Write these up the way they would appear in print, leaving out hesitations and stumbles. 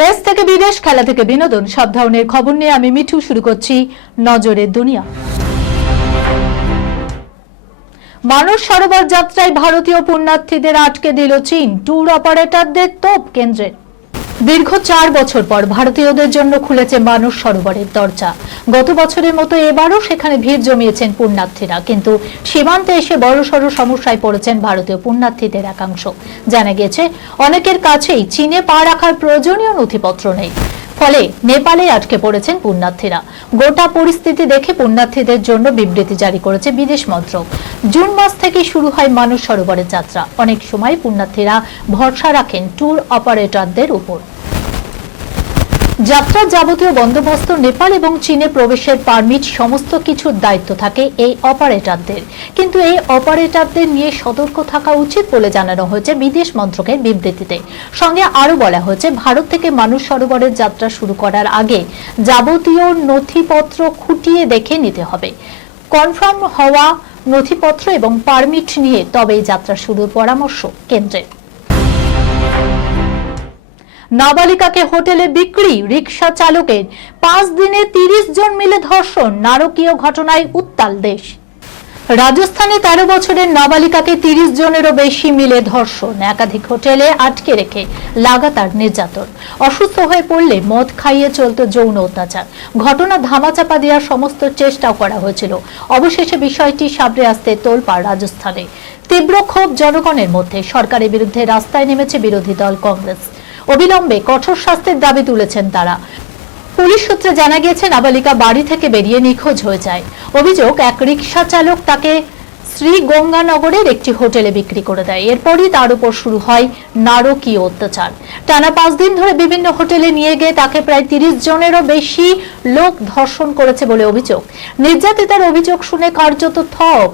দেশ থেকে বিদেশ, খেলা থেকে বিনোদন, সব ধরনের খবর নিয়ে আমি মিঠু শুরু করছি নজরের দুনিয়া। মানস সরোবর যাত্রায় ভারতীয় পুণ্যার্থীদের আটকে দিল চীন। ট্যুর অপারেটরদের তোপ কেন্দ্রে। দীর্ঘ 4 বছর পর ভারতীয়দের জন্য খুলেছে মানস সরোবরের দরজা। গত বছরের মতো এবারও সেখানে ভিড় জমিয়েছেন পুণ্যার্থীরা, কিন্তু সীমান্তে এসে বড়সড় সমস্যায় পড়েছেন ভারতীয় পুণ্যার্থীদের একাংশ। জানা গেছে অনেকের কাছেই চীনে পা রাখার প্রয়োজনীয় নথিপত্র নেই, ফলে নেপালে আটকে পড়েছেন পুণ্যার্থীরা। গোটা পরিস্থিতি দেখে পুণ্যার্থীদের জন্য বিবৃতি জারি করেছে বিদেশ মন্ত্রক। জুন মাস থেকে শুরু হয় মানস সরোবরের যাত্রা। অনেক সময় পুণ্যার্থীরা ভরসা রাখেন ট্যুর অপারেটরদের উপর। যাত্রার যাবতীয় বন্দোবস্ত, নেপাল এবং চীনে প্রবেশের পারমিট, সমস্ত কিছুর দায়িত্ব থাকে এই অপারেটরদের। কিন্তু এই অপারেটরদের নিয়ে সতর্ক থাকা উচিত বলে জানানো হয়েছে বিদেশ মন্ত্রকের বিবৃতিতে। সঙ্গে আরও বলা হয়েছে, ভারত থেকে মানস সরোবরের যাত্রা শুরু করার আগে যাবতীয় নথিপত্র খুঁটিয়ে দেখে নিতে হবে। কনফার্ম হওয়া নথিপত্র এবং পারমিট নিয়ে তবেই যাত্রা শুরুর পরামর্শ কেন্দ্রের। নাবালিকাকে হোটেলে বিক্রি, রিকশা চালকের 5 দিনে 30 জন মিলে ধর্ষণ, নারকীয় ঘটনায় উত্তাল দেশ। রাজস্থানে 13 বছরের নাবালিকাকে 30 জনেরও বেশি মিলে ধর্ষণ, একাধিক হোটেলে আটকে রেখে লাগাতার নির্যাতন, অসুস্থ হয়ে পড়লে মদ খাইয়ে চলত যৌন অত্যাচার। ঘটনা ধামাচাপা দেওয়ার সমস্ত চেষ্টাও করা হয়েছিল। অবশেষে বিষয়টি সামনে আসতে তোলপাড় রাজস্থানে। তীব্র ক্ষোভ জনগণের মধ্যে। সরকারের বিরুদ্ধে রাস্তায় নেমেছে বিরোধী দল কংগ্রেস। অবিলম্বে কঠোর শাস্তির দাবি তুলেছেন তারা। পুলিশ সূত্রে জানা গিয়েছে, নাবালিকা বাড়ি থেকে বেরিয়ে নিখোঁজ হয়ে যায়। অভিযোগ, এক রিকশা চালক তাকে শ্রীগঙ্গানগরের একটি হোটেলে বিক্রি করে দেয়। এরপরই তার উপর শুরু হয় নারকীয় অত্যাচার। টানা 5 দিন ধরে বিভিন্ন হোটেলে নিয়ে গিয়ে তাকে প্রায় 30 জনেরও বেশি লোক ধর্ষণ করেছে বলে অভিযোগ। নির্যাতিতার অভিযোগ শুনে কার্যত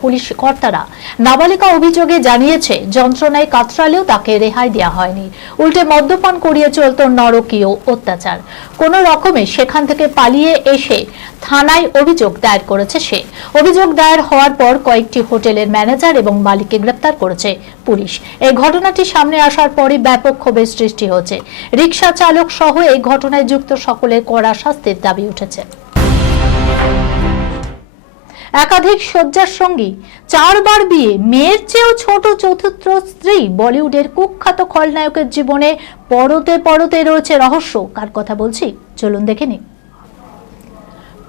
পুলিশ কর্তারা। নাবালিকা অভিযোগে জানিয়েছে, যন্ত্রণায় কাতরালেও তাকে রেহাই দেওয়া হয়নি, উল্টে মদ্যপান করিয়ে চলত নারকীয় অত্যাচার। কোনো রকমে সেখান থেকে পালিয়ে এসে থানায় অভিযোগ দায়ের করেছে সে। অভিযোগ দায়ের হওয়ার পর কয়েকটি হোটেলের ম্যানেজার এবং মালিককে গ্রেপ্তার করেছে পুলিশ। এই ঘটনাটি সামনে আসার পরই ব্যাপক ক্ষোভের সৃষ্টি হয়েছে। রিকশা চালক সহ এই ঘটনায় যুক্ত সকলের কড়া শাস্তির দাবি উঠেছে। একাধিক শয্যার সঙ্গী, 4 বার বিয়ে, মেয়ের চেয়েও ছোট চতুর্থ স্ত্রী। বলিউডের কুখ্যাত খলনায়কের জীবনে পরতে পরতে রয়েছে রহস্য। কার কথা বলছি চলুন দেখে নিন।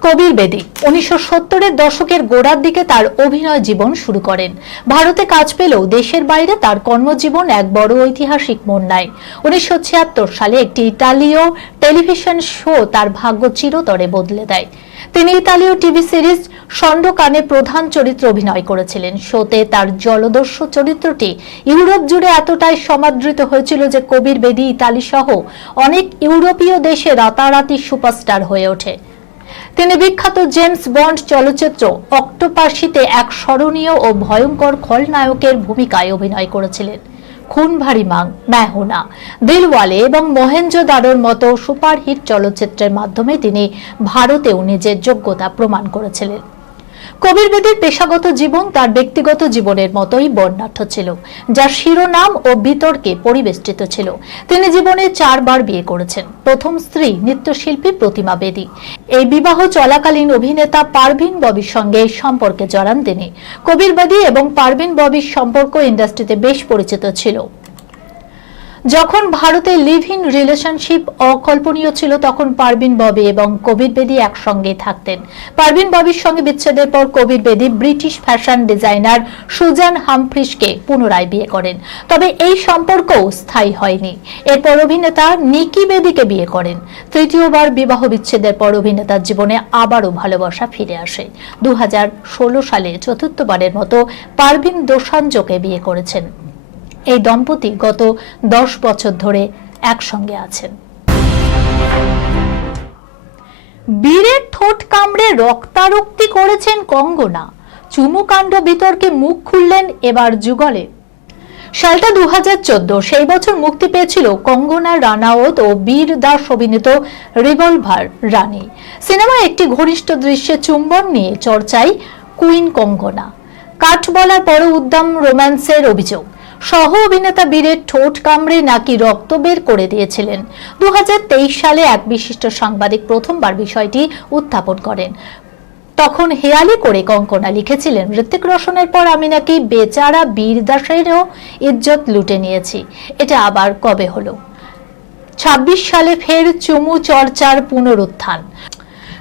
কবির বেদী 1970-এর দশকের গোড়ার দিকে তার অভিনয় জীবন শুরু করেন। ভারতে কাজ পেলেও দেশের বাইরে তার কর্মজীবন এক বড় ঐতিহাসিক মোড় নেয়। 1976 সালে একটি ইতালীয় টেলিভিশন শো তার ভাগ্য চিরতরে বদলে দেয়। তিনি ইতালীয় টিভি সিরিজ সন্ডোকানে প্রধান চরিত্রে অভিনয় করেছিলেন। শোতে তার জলদস্যু চরিত্রটি ইউরোপ জুড়ে এতটাই সমাদৃত হয়েছিল যে কবির বেদী ইতালি সহ অনেক ইউরোপীয় দেশে রাতারাতি সুপারস্টার হয়ে ওঠে। তিনি বিখ্যাত জেমস বন্ড চলচ্চিত্র অক্টোপাসিতে এক স্মরণীয় ও ভয়ঙ্কর খলনায়কের ভূমিকায় অভিনয় করেছিলেন। খুন ভারি মাং, मैं हूं ना, দিলওয়ালে এবং মহেঞ্জোদারোর মতো সুপারহিট চলচ্চিত্রের মাধ্যমে তিনি ভারতেও নিজের যোগ্যতা প্রমাণ করেছিলেন। কবির বেদীর পেশাগত জীবন তার ব্যক্তিগত জীবনের মতোই বর্ণাঢ্য ছিল, যার শিরোনাম ও বিতর্কে পরিবেষ্টিত ছিল। তিনি জীবনে 4 বার বিয়ে করেছেন। প্রথম স্ত্রী নৃত্যশিল্পী প্রতিমা বেদী। এই বিবাহ চলাকালীন অভিনেতা পারভিন ববির সঙ্গে সম্পর্কে জড়ান তিনি। কবির বেদী এবং পারভিন ববির সম্পর্ক ইন্ডাস্ট্রিতে বেশ পরিচিত ছিল। যখন ভারতে লিভ ইন রিলেশনশিপ অকল্পনীয় ছিল, তখন পারভিন ববি এবং কবির বেদী একসঙ্গে থাকতেন। পারভিন ববির সঙ্গে বিচ্ছেদের পর কবির বেদী ব্রিটিশ ফ্যাশন ডিজাইনার সুজান হামফ্রিসকে পুনরায় বিয়ে করেন। তবে এই সম্পর্কও স্থায়ী হয়নি। এরপর অভিনেতা নিকি বেদীকে বিয়ে করেন। তৃতীয়বার বিবাহ বিচ্ছেদের পর অভিনেতার জীবনে আবারও ভালোবাসা ফিরে আসে। 2016 সালে চতুর্থবারের মতো পারভিন দোসাঞ্জকে বিয়ে করেছেন। এই দম্পতি গত 10 বছর ধরে একসঙ্গে আছেন। বীরের ঠোঁট কামড়ে রক্তারক্তি করেছেন কঙ্গনা। চুমুকাণ্ড বিতর্কে মুখ খুললেন এবার যুগলে। সালটা 2014। সেই বছর মুক্তি পেয়েছিল কঙ্গনা রানাওত ও বীর দাস অভিনীত রিভলভার রানী। সিনেমায় একটি ঘনিষ্ঠ দৃশ্যে চুম্বন নিয়ে চর্চায় কুইন কঙ্গনা। কাঠ বলার পরও উদ্দাম রোম্যান্সের অভিযোগ। সহ অভিনেতা বীরের ঠোঁট কামড়ে নাকি রক্ত বের করে দিয়েছিলেন। 2023 সালে এক বিশিষ্ট সাংবাদিক প্রথমবার বিষয়টি উত্থাপন করেন। তখন হেয়ালি করে কঙ্কনা লিখেছিলেন, ঋত্বিক রোশনের পর আমি নাকি বেচারা বীর দাসেরও ইজ্জত লুটে নিয়েছি। এটা আবার কবে হলো? 26 সালে ফের চুমু চর্চার পুনরুত্থান।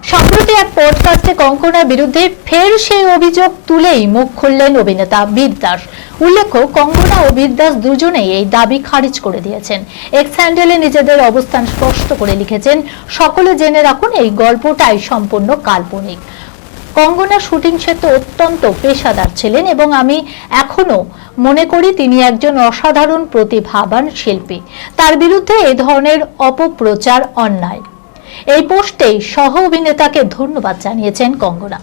সম্প্রতি এক পডকাস্টে কঙ্কনার বিরুদ্ধে ফের সেই অভিযোগ তুলেই মুখ খুললেন অভিনেতা বীর দাস। উল্লেখ্য, কঙ্কনা ও বীর দাস দুজনেই এই দাবি খারিজ করে দিয়েছেন। এক্স হ্যান্ডেলে নিজেদের অবস্থান স্পষ্ট করে লিখেছেন, সকলে জেনে রাখুন এই গল্পটাই সম্পূর্ণ কাল্পনিক। কঙ্গনা শুটিং সেটে অত্যন্ত পেশাদার ছিলেন এবং আমি এখনো মনে করি তিনি একজন অসাধারণ প্রতিভাবান শিল্পী। তার বিরুদ্ধে এই ধরনের অপপ্রচার অন্যায়। এই পোস্টেই সহ অভিনেতাকে ধন্যবাদ জানিয়েছেন কঙ্গনা।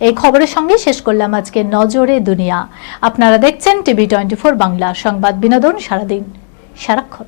এই খবরের সঙ্গে শেষ করলাম আজকে নজরে দুনিয়া। আপনারা দেখছেন টিভি 24 বাংলা, সংবাদ বিনোদন সারাদিন সারাক্ষণ।